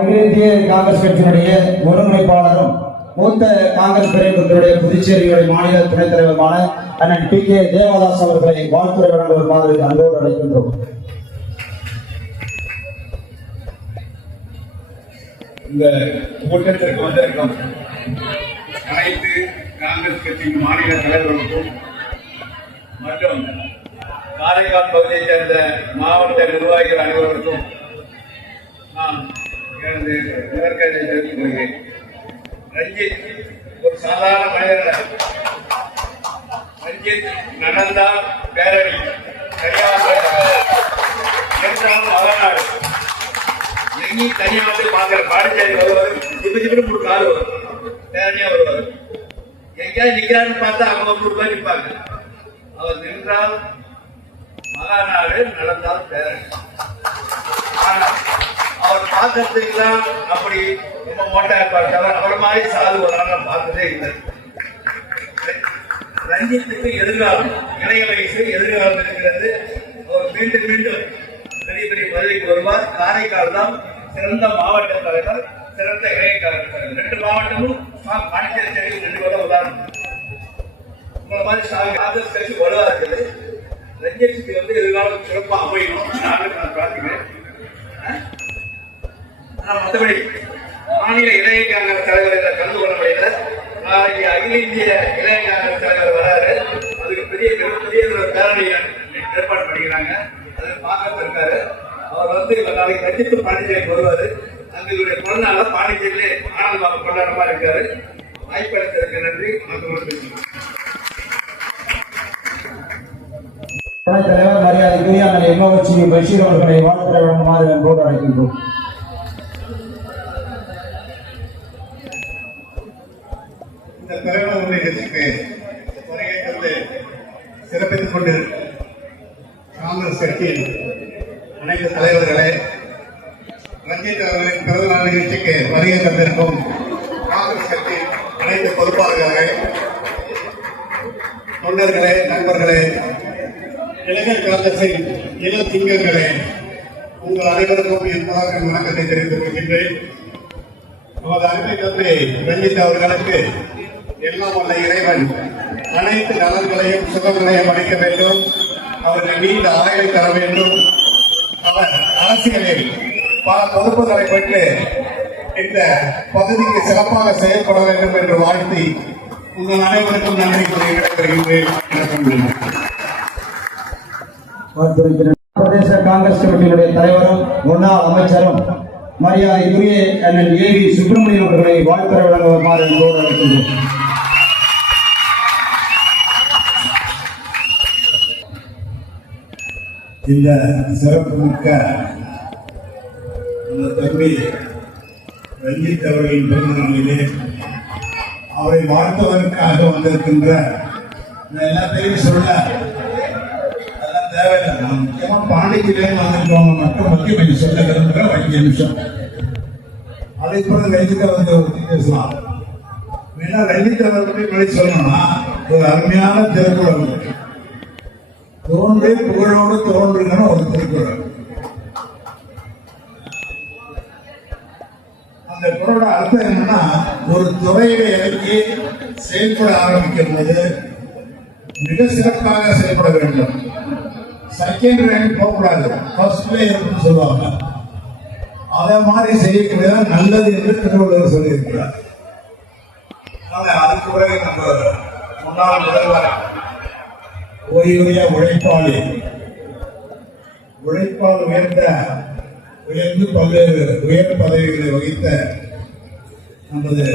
அகில இந்திய காங்கிரஸ் கட்சியினுடைய ஒருங்கிணைப்பாளரும் மூத்த காங்கிரஸ் பிரிவுகளுடைய புதுச்சேரியுடைய மாநில துணைத் தலைவருமான அண்ணன் பி கே தேவதாஸ் அவர்களை வாழ்த்துறை வழங்குவதுமாறு அன்போடு அழைக்கின்றோம். இந்த கூட்டத்திற்கு வந்திருக்கும் அனைத்து காங்கிரஸ் கட்சியின் மாநில தலைவர்களுக்கும் மற்றும் காரைக்கால் பகுதியைச் சேர்ந்த மாவட்ட நிர்வாகிகள் அனைவருக்கும் நான் எனது நிகழ்ச்சியை தெரிவித்துக் கொள்கிறேன் ரஞ்சித் ஒரு சாதாரண மனிதர் ரஞ்சித் நடந்தால் பேரணி இருந்தாலும் மகனாடு எங்கி தனியா வந்து பாக்குற பாண்டிச்சேரி வருவாரு. ஜிபு ஜிபுன்னு மூணு வரும். நேரடியா வருவார். எங்கேயாவது நிக்கிறான்னு பார்த்தா அவங்க மூணு பேர் நிற்பாங்க. அவர் நின்றால் மகாநாடு நடந்தால் பேரணி ஆனா அவர் பார்க்கறதுக்குலாம் அப்படி ரொம்ப மோட்டா இருப்பார் தவிர மாதிரி சாது ஒரு நான் பார்த்ததே இல்லை. ரஞ்சித்துக்கு எதிர்காலம் இளைய வயசு எதிர்காலம் இருக்கிறது. அவர் மீண்டும் மீண்டும் பெரிய பெரிய பதவிக்கு வருவார். காரைக்கால் தான் சிறந்த மாவட்ட தலைவர் சிறந்த இளைய தலைவர் ரெண்டு மாவட்டமும் பாண்டிச்சேரி ரெண்டு பேரும் உதாரணம். உங்களை மாதிரி சாமி கட்சி வலுவா இருக்குது. ரஞ்சித்துக்கு வந்து எதிர்காலம் சிறப்பாக அமையணும். நானும் நான் பிரார்த்திக்கிறேன். ஆனால் மற்றபடி மாநில இளைய காங்கிரஸ் தலைவர் என்ற கலந்து கொள்ள முடியல நாளைக்கு அகில இந்திய இளைய காங்கிரஸ் தலைவர் வராரு. அதுக்கு பெரிய பெரிய ஒரு பேரணி ஏற்பாடு பண்ணிக்கிறாங்க. அதை பார்க்க இருக்காரு. அவர் வந்து நாளைக்கு ரஞ்சித்து பாண்டிச்சேரிக்கு வருவாரு. அங்க இவருடைய பிறந்தநாள பாண்டிச்சேரியிலே ஆனந்த கொண்டாடுற மாதிரி இருக்காரு. வாய்ப்பு நன்றி. மக்கள் தலைவர் மரியாதைக்குரிய அந்த எம்ஓச்சி பஷீர் அவர்களை வாழ்த்துறை வழங்குமாறு அன்போடு அழைக்கின்றோம். இந்த தலைவர் நிகழ்ச்சிக்கு வருகை தந்து சிறப்பித்துக் கொண்டு காங்கிரஸ் கட்சியின் அனைத்து தலைவர்களே ரஞ்சித் அவர்களின் பிறந்தநாள் நிகழ்ச்சிக்கு வருகை தந்திருக்கும் காங்கிரஸ் கட்சியின் அனைத்து பொறுப்பாளர்களே தொண்டர்களே நண்பர்களே இளைஞர் காங்கிரசின் இள திங்கங்களே உங்கள் அனைவருக்கும் என் முதல் வணக்கத்தை தெரிவித்துக் கொள்கின்றேன். நமது அருமை தந்தை ரஞ்சித் அவர்களுக்கு எல்லாம் வல்ல இறைவன். அனைத்து நலன்களையும் சுகங்களையும் அளிக்க வேண்டும். அவர்கள் நீண்ட ஆயுளை தர வேண்டும். அவர் அரசியலில் பல பொறுப்புகளை பெற்று இந்த பகுதிக்கு சிறப்பாக செயல்பட வேண்டும் என்று வாழ்த்தி உங்கள் அனைவருக்கும் நன்றி கூறி பிரதேச காங்கிரஸ் கமிட்டியினுடைய தலைவரும் முன்னாள் அமைச்சரும் மரியாதைக்குரிய அண்ணன் ஏ வி சுப்பிரமணியன் அவர்களை வாழ்த்துறை வழங்குமாறு அன்போடு அழைக்கின்றோம் இந்த சிறப்புமிக்க அந்த தம்பி ரஞ்சித் அவர்களின் பிறந்த நாளிலே அவரை வாழ்த்துவதற்காக வந்திருக்கின்ற நான் எல்லாத்தையும் சொல்ல அதெல்லாம் தேவையில்லை. நான் முக்கியமாக பாண்டிச்சேரியிலே வந்திருக்கவங்க மட்டும் பற்றி கொஞ்சம் சொல்ல விரும்புகிறேன் ஒரு அஞ்சு நிமிஷம். அதை கூட ரஞ்சித் வந்து பற்றி பேசலாம் ஏன்னா ரஞ்சித் அவரை பற்றி சொல்லணும்னா ஒரு அருமையான திருக்குறள். தோன்றே புகழோடு தோன்றுங்கன்னு ஒரு திருக்குறள். அந்த குரலோட அர்த்தம் என்னன்னா ஒரு துறையில இறங்கி செயல்பட ஆரம்பிக்கும் போது மிக சிறப்பாக செயல்பட வேண்டும். செகண்ட் ரேங்க் போகக்கூடாது ஃபர்ஸ்ட்ல இருக்குன்னு சொல்லுவாங்க. அதை மாதிரி செய்யக்கூடியதான் நல்லது என்று திருவள்ளுவர் சொல்லியிருக்கிறார். அதனால அதுக்கு பிறகு நம்ம முன்னாள் முதல்வர் ஓய்வூதிய உழைப்பாளி. உழைப்பால் உயர்ந்த உயர்ந்து பல்வேறு உயர் பதவிகளை வகித்த நமது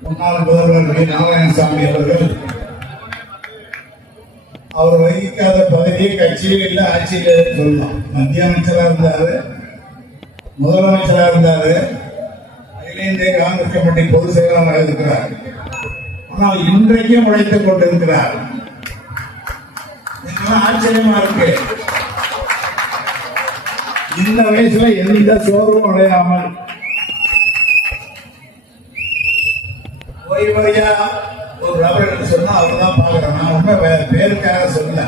முன்னாள் முதல்வர் வி. நாராயணசாமி அவர்கள் அவர் வகிக்காத பதவியை கட்சியில் இல்லை ஆட்சியில் சொல்லலாம். மத்திய அமைச்சரா இருந்தாரு முதலமைச்சரா இருந்தாரு அகில இந்திய காங்கிரஸ் கமிட்டி பொதுச் செயலாளராக இருக்கிறார். ஆனால் இன்றைக்கும் உழைத்துக் கொண்டிருக்கிறார். ஆச்சரியமா இருக்கு. இந்த வயசுல எந்த சோர்வும் அடையாமல். ஓய்வழியா ஒரு ரவர் சொன்னா அவர்தான் பாக்குறேன் நான் உண்மை வேற பேருக்காக சொல்ல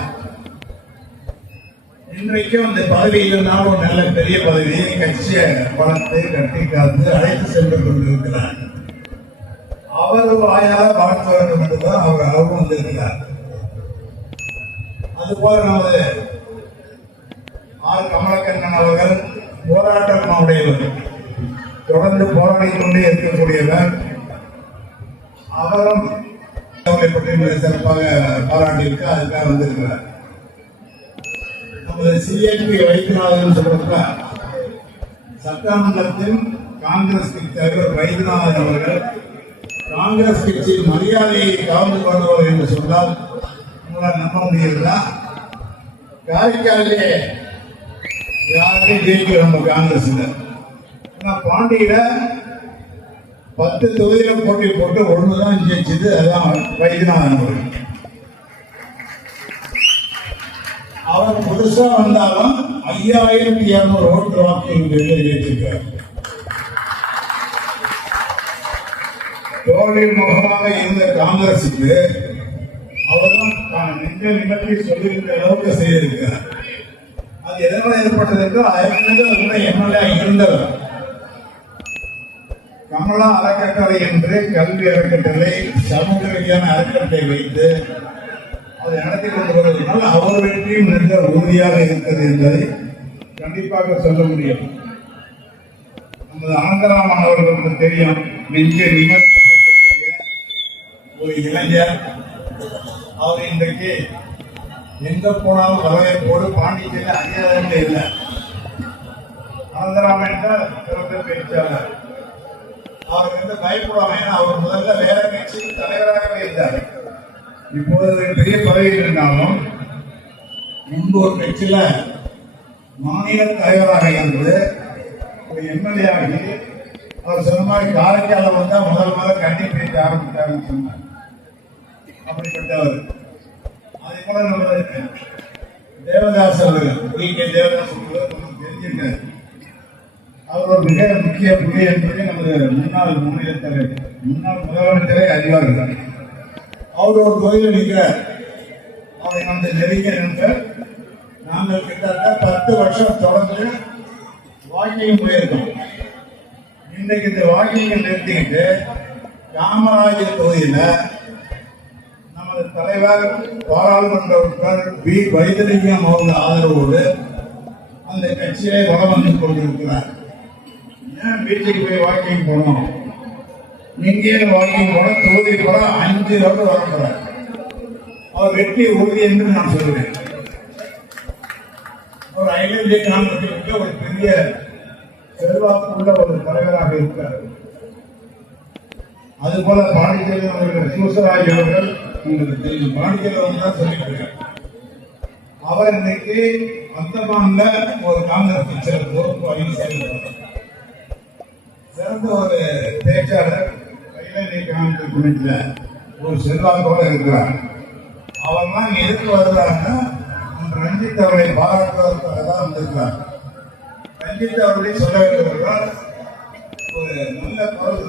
இன்றைக்கும் அந்த பதவியில் இருந்தாலும் ஒரு நல்ல பெரிய பதவி கட்சியை வளர்த்து கட்டி காத்து அழைத்து சென்று கொண்டிருக்கிறார். அவர் வாயால் வாழ்த்து வேண்டும் என்றுதான் அவர் அளவு வந்திருக்கிறார். அதுபோல நமது ஆர். கமலக்கண்ணன் அவர்கள் போராட்டம் உடையவர் தொடர்ந்து போராடி கொண்டே இருக்கக்கூடியவர். அவரும் அவரை பற்றி மிக சிறப்பாக பாராட்டியிருக்கு அதுக்காக வந்திருக்கிறார். நமது சிஎன்பி வைத்தியநாதன் சொல்றப்ப சட்டமன்றத்தின் காங்கிரஸ் தலைவர் வைத்தியநாதன் அவர்கள் காங்கிரஸ் கட்சியின் மரியாதையை கவர்ந்து கொண்டவர் என்று சொன்னால் உங்களால் நம்ப முடியுதா காரைக்காலே யாருமே ஜெயிக்கல நம்ம காங்கிரஸ் ஆனா பாண்டியில பத்து தொகுதியில போட்டி போட்டு ஒண்ணுதான் ஜெயிச்சது அதான் வைத்தியநாதன் அவர்கள். அவர் புதுசா வந்தாலும் ஐயாயிரத்தி இருநூறு ஓட்டு வாக்குகள் ஜெயிச்சிருக்காரு. தோழி முகமாக இருந்த காங்கிரசுக்கு அவர்தான் தான் நெஞ்ச நிமித்தி சொல்லுகின்ற அளவுக்கு செய்திருக்கிறார். அது எதனால் ஏற்பட்டது என்றால் ஏற்கனவே உள்ள எம்எல்ஏ இருந்தவர். கமலா அறக்கட்டளை என்று கல்வி அறக்கட்டளை சமூக ரீதியான அறக்கட்டளை வைத்து அதை நடத்தி கொண்டு வருவதனால் அவர் வெற்றியும் மிக உறுதியாக இருக்கிறது என்பதை கண்டிப்பாக சொல்ல முடியும். நமது ஆந்திராமன் அவர்களுக்கு தெரியும் நெஞ்ச நிமிர்த்தி ஒரு இளைஞர். அவர் இன்றைக்கு எங்க போனாலும் வரவேற்போடு பாண்டிச்சேரியில் அறியாதவங்க இல்லை. ஆந்திராமன் என்றால் சிறந்த பேச்சாளர். அவர் வந்து பயப்படுவாங்க ஏன்னா அவர் முதல்ல வேற கட்சியின் தலைவராகவே இருந்தார். இப்போது ஒரு பெரிய பதவியில் இருந்தாலும் முன்பு ஒரு கட்சியில மாநில தலைவராக இருந்து ஒரு எம்எல்ஏ ஆகி அவர் சொன்ன மாதிரி காரைக்கால வந்தா முதல் முதல் கண்டி பேச ஆரம்பித்தாருன்னு சொன்னார். அப்படிப்பட்டவர். தேவதாஸ் அவர்கள் டி கே தேவதாஸ் அவர்கள் நமக்கு தெரிஞ்சிருக்காரு அவர் ஒரு மிக முக்கிய புள்ளி என்பதை நமது முன்னாள் மாநில தலைவர் முன்னாள் முதலமைச்சரே அறிவார்கள் அவர் ஒரு கோயில் நிற்கிறார் அவரை வந்து நெருங்கிய நண்பர் நாங்கள் கிட்டத்தட்ட பத்து வருஷம் தொடர்ந்து வாக்கிங் போயிருக்கோம் இன்றைக்கு இந்த வாக்கிங்கை நிறுத்திக்கிட்டு காமராஜர் தொகுதியில தலைவர் பாராளுமன்ற உறுப்பினர் பி வைத்திலிங்கம் அவர்கள் ஆதரவோடு அந்த கட்சியை வளம் வந்து கொண்டிருக்கிறார். ஏன் வீட்டுக்கு போய் வாக்கிங் போனோம்? இங்கே வாக்கிங் போன தொகுதி போல அஞ்சு ரவுண்டு வரப்படுறார் அவர் வெற்றி உறுதி என்று நான் சொல்லுவேன். ஒரு ஐநூறு கிராமத்திற்கு ஒரு பெரிய செல்வாக்குள்ள ஒரு தலைவராக இருக்கிறார் அதுபோல பாண்டிச்சேரி அவர்கள் சிவசராஜ் அவர்கள் உங்களுக்கு தெரியும். தான் சொல்லிட்டு அவர் இன்னைக்கு அந்தமான்ல ஒரு காங்கிரஸ் கட்சியில் பொறுப்பு செயல்படுறார் சிறந்த ஒரு பேச்சாளர் கைலாண்டி காங்கிரஸ் கமிட்டியில ஒரு செல்வாக்கோட இருக்கிறார். அவர்லாம் எதுக்கு வருகிறாருன்னா ரஞ்சித் அவர்களை பாராட்டுவதற்காக தான் வந்திருக்கிறார். ரஞ்சித் அவர்களை சொல்ல ஒரு நல்ல குரல்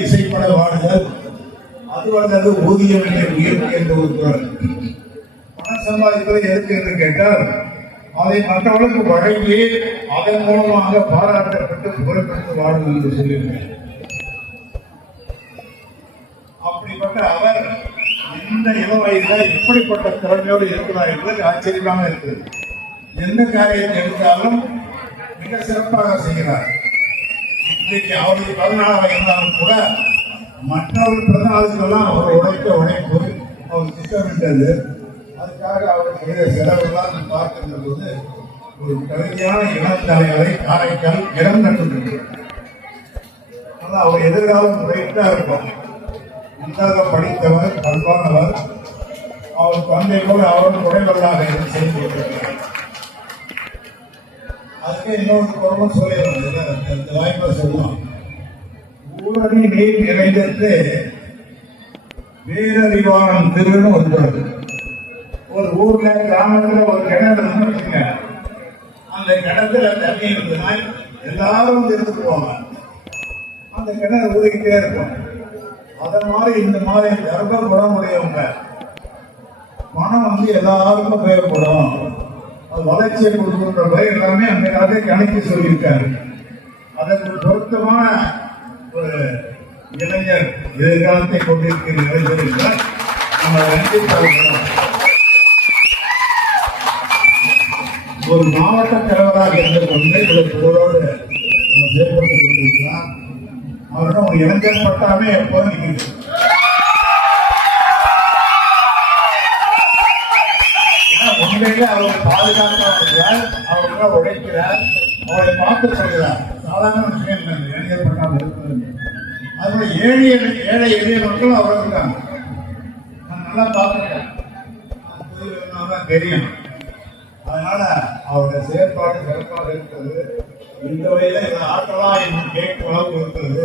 இசைப்பட வாடுதல் அது வந்தது ஊதியம் என்ற என்று ஒரு குரல். பணம் சம்பாதிப்பது எதுக்கு என்று கேட்டால் அதை மற்றவர்களுக்கு வழங்கி அதன் மூலமாக பாராட்டப்பட்டு புகழ்பெற்று வாழும் என்று சொல்லியிருக்கேன் அப்படிப்பட்ட அவர் இந்த இளம் வயதில் இப்படிப்பட்ட திறமையோடு இருக்கிறார் என்பது ஆச்சரியமாக இருக்கிறது. எந்த காரியத்தை எடுத்தாலும் மிக சிறப்பாக செய்கிறார். இன்றைக்கு அவருக்கு பதினாறு இருந்தாலும் கூட மற்றவர் பிறநாளுக்கெல்லாம் அவர் உழைக்க உழைப்பு அவர் திட்டமிட்டது அதுக்காக அவர் செய்த செலவெல்லாம் நான் பார்க்கின்ற போது ஒரு கவிதையான இளந்தலைவரை காரைக்கால் இடம் கண்டுள்ளது ஆனால் அவர் எதிர்காலம் உழைத்தா இருக்கும் நன்றாக படித்தவர் பண்பானவர் அவர் தந்தை போல அவரும் குறைவல்லாக இருந்து செய்து கொண்டிருக்கிறார். அதுக்கு இன்னொரு குரலும் சொல்லிடுறோம் இந்த வாய்ப்பை சொல்லலாம் ஊரணி நீர் நிறைந்தது வீரறிவானம் திருன்னு ஒரு ஒரு ஊர்ல கிராமத்துல ஒரு கிணறு அந்த கிணத்துல தண்ணி இருந்ததுன்னா எல்லாரும் வந்து எடுத்துட்டு போவாங்க அந்த கிணறு ஊதிக்கிட்டே இருக்கும். அத மாதிரி இந்த மாதிரி கர்ப்ப குணமுடையவங்க மனம் வந்து எல்லாருக்கும் தேவைப்படும் அது வளர்ச்சியை கொடுக்கின்ற எல்லாமே அந்த காலத்தை கணக்கு சொல்லியிருக்காரு அதற்கு பொருத்தமான இளைஞர் எதிர்காலத்தை கொண்டிருக்கிற இளைஞர் என்றால் நம்ம ரஞ்சித் ஒரு மாவட்ட தலைவராக இருந்த கொண்டு இவர் புகழோடு அவர் கொண்டிருக்கிறார். அவரிடம் ஒரு இளைஞர் பட்டாமே எப்போதும் நிற்கிறது. ஏன்னா உண்மையிலே அவர் பாதுகாப்பாளர்கள் அவர்கள் உழைக்கிறார் அவரை பார்த்து சொல்கிறார் சாதாரண விஷயம் இல்லை. இந்த இளைஞர் இருக்கிறது அதுபோல ஏழை ஏழை எளிய மக்கள் அவர் இருக்காங்க. நான் நல்லா பார்த்துருக்கேன். தெரியும். அதனால அவருடைய செயற்பாடு சிறப்பாக இருக்கிறது. இந்த வகையில இந்த ஆற்றலா என்று கேட்கும் அளவுக்கு இருக்கிறது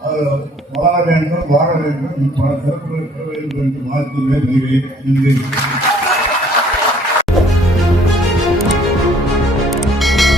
அவர் வளர வேண்டும் வாழ வேண்டும். பல சிறப்புகள் பெற வேண்டும் என்று வாழ்த்து நன்றி.